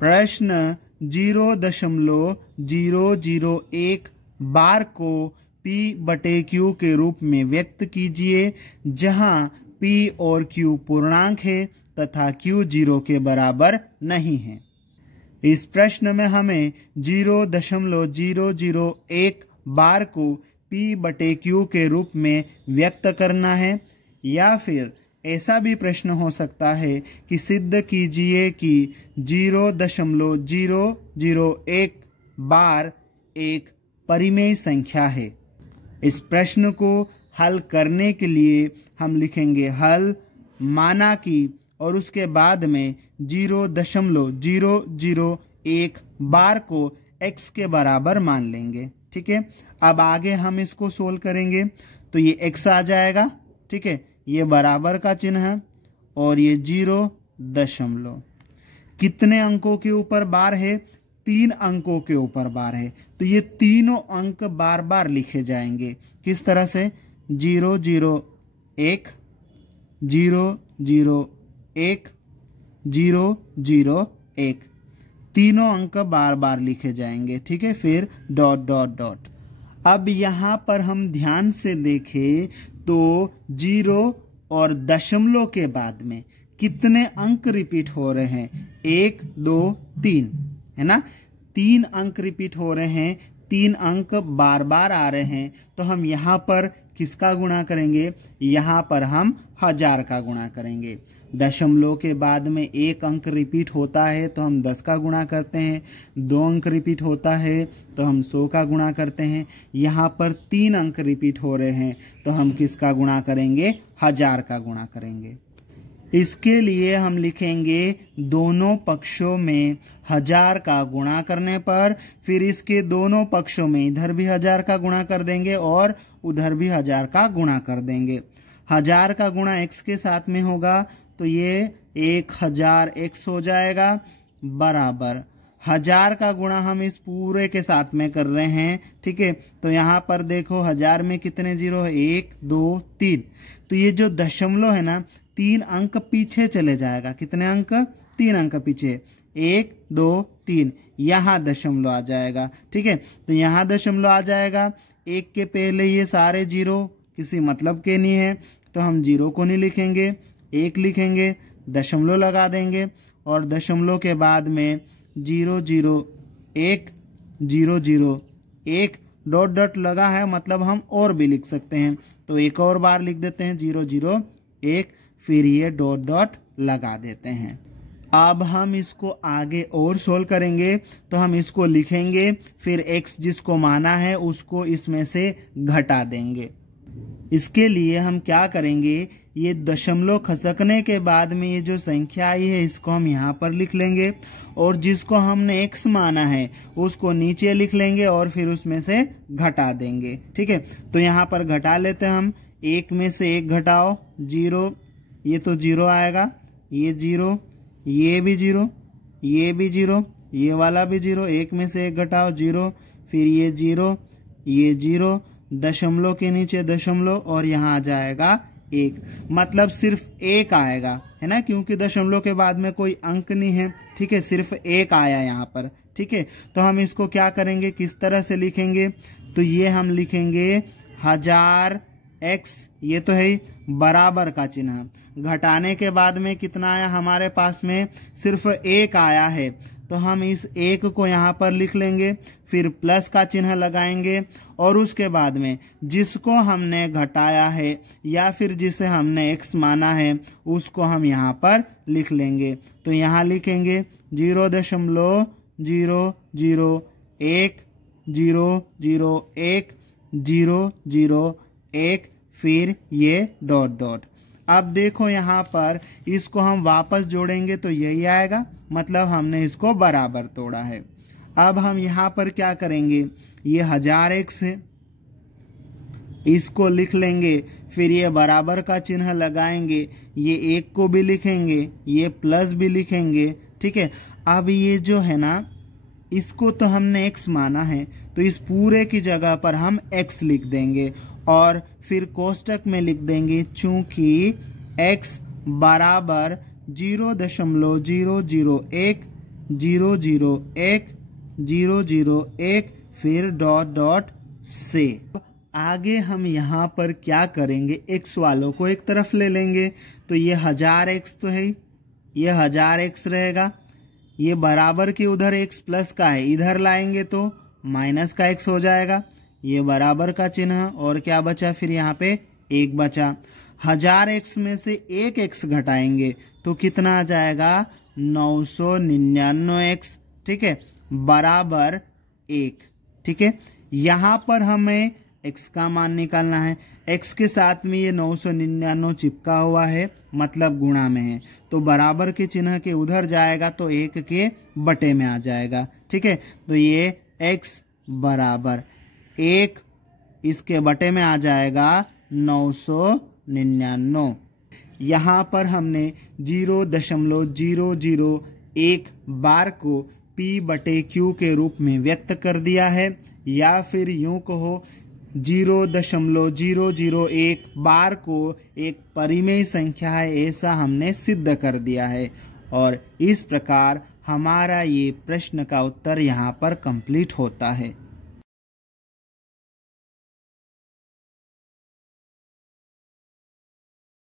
प्रश्न 0.001 बार को P/Q के रूप में व्यक्त कीजिए, जहां P और Q पूर्णांक है तथा Q 0 के बराबर नहीं है। इस प्रश्न में हमें 0.001 बार को P/Q के रूप में व्यक्त करना है, या फिर ऐसा भी प्रश्न हो सकता है कि सिद्ध कीजिए कि 0.001 बार एक परिमेय संख्या है। इस प्रश्न को हल करने के लिए हम लिखेंगे हल, माना कि, और उसके बाद में 0.001 बार को x के बराबर मान लेंगे। ठीक है, अब आगे हम इसको सोल्व करेंगे तो ये x आ जाएगा। ठीक है, ये बराबर का चिन्ह है और ये 0 कितने अंकों के ऊपर बार है? 3 अंकों के ऊपर बार है, तो ये तीनों अंक बार बार लिखे जाएंगे। किस तरह से? 001 001 001, तीनों अंक बार बार लिखे जाएंगे। ठीक है, फिर ... अब यहाँ पर हम ध्यान से देखें तो 0 और दशमलव के बाद में कितने अंक रिपीट हो रहे हैं? 1 2 3, है ना? 3 अंक रिपीट हो रहे हैं, 3 अंक बार बार आ रहे हैं, तो हम यहाँ पर किसका गुणा करेंगे? यहाँ पर हम 1000 का गुणा करेंगे। दशमलव के बाद में 1 अंक रिपीट होता है तो हम 10 का गुणा करते हैं, 2 अंक रिपीट होता है तो हम 100 का गुणा करते हैं। यहाँ पर 3 अंक रिपीट हो रहे हैं तो हम किसका गुणा करेंगे? 1000 का गुणा करेंगे। इसके लिए हम लिखेंगे दोनों पक्षों में 1000 का गुणा करने पर, फिर इसके दोनों पक्षों में इधर भी 1000 का गुणा कर देंगे और उधर भी 1000 का गुणा कर देंगे। 1000 का गुणा x के साथ में होगा तो ये 1000x हो जाएगा, बराबर 1000 का गुणा हम इस पूरे के साथ में कर रहे हैं। ठीक है, तो यहाँ पर देखो 1000 में कितने जीरो है? 1 2 3, तो ये जो दशमलव है ना, 3 अंक पीछे चले जाएगा। कितने अंक? 3 अंक पीछे, 1 2 3, यहाँ दशमलव आ जाएगा। ठीक है, तो यहाँ दशमलव आ जाएगा। 1 के पहले ये सारे जीरो किसी मतलब के नहीं है, तो हम 0 को नहीं लिखेंगे, 1 लिखेंगे, दशमलव लगा देंगे और दशमलव के बाद में 001 001 ... लगा है, मतलब हम और भी लिख सकते हैं, तो एक और बार लिख देते हैं 001, फिर ये ... लगा देते हैं। अब हम इसको आगे और सोल्व करेंगे तो हम इसको लिखेंगे, फिर x जिसको माना है उसको इसमें से घटा देंगे। इसके लिए हम क्या करेंगे? ये दशमलव खसकने के बाद में ये जो संख्या आई है इसको हम यहाँ पर लिख लेंगे, और जिसको हमने x माना है उसको नीचे लिख लेंगे और फिर उसमें से घटा देंगे। ठीक है, तो यहाँ पर घटा लेते हैं हम। 1 में से 1 घटाओ, 0, ये तो 0 आएगा, ये 0, ये भी 0, ये भी 0, ये वाला भी 0, 1 में से 1 घटाओ 0, फिर ये 0, ये 0, दशमलव के नीचे दशमलव और यहाँ आ जाएगा 1, मतलब सिर्फ 1 आएगा, है ना, क्योंकि दशमलव के बाद में कोई अंक नहीं है। ठीक है, सिर्फ 1 आया यहाँ पर। ठीक है, तो हम इसको क्या करेंगे, किस तरह से लिखेंगे? तो ये हम लिखेंगे 1000x, ये तो है बराबर का चिन्ह, घटाने के बाद में कितना आया हमारे पास में? सिर्फ 1 आया है, तो हम इस 1 को यहाँ पर लिख लेंगे, फिर प्लस का चिन्ह लगाएंगे और उसके बाद में जिसको हमने घटाया है या फिर जिसे हमने x माना है उसको हम यहाँ पर लिख लेंगे। तो यहाँ लिखेंगे 0.001 001 001, फिर ये ... अब देखो यहाँ पर इसको हम वापस जोड़ेंगे तो यही आएगा, मतलब हमने इसको बराबर तोड़ा है। अब हम यहाँ पर क्या करेंगे? ये 1000x है, इसको लिख लेंगे, फिर ये बराबर का चिन्ह लगाएंगे, ये 1 को भी लिखेंगे, ये प्लस भी लिखेंगे। ठीक है, अब ये जो है ना, इसको तो हमने x माना है, तो इस पूरे की जगह पर हम x लिख देंगे और फिर कोष्टक में लिख देंगे चूंकि x बराबर 0.001 001 001 फिर डॉट डॉट से। आगे हम यहाँ पर क्या करेंगे, x वालों को एक तरफ ले लेंगे तो ये 1000x तो है, ये 1000x रहेगा, ये बराबर के उधर x प्लस का है, इधर लाएंगे तो माइनस का x हो जाएगा, ये बराबर का चिन्ह और क्या बचा फिर यहाँ पे 1 बचा। 1000x में से 1x घटाएंगे तो कितना आ जाएगा 999x, ठीक है, बराबर 1, ठीक है। यहाँ पर हमें x का मान निकालना है, x के साथ में ये 999 चिपका हुआ है मतलब गुणा में है, तो बराबर के चिन्ह के उधर जाएगा तो 1 के बटे में आ जाएगा, ठीक है। तो ये x बराबर 1 इसके बटे में आ जाएगा 999। यहाँ पर हमने 0.001 बार को p बटे q के रूप में व्यक्त कर दिया है, या फिर यूं कहो 0.001 बार को एक परिमेय संख्या है ऐसा हमने सिद्ध कर दिया है। और इस प्रकार हमारा ये प्रश्न का उत्तर यहाँ पर कंप्लीट होता है।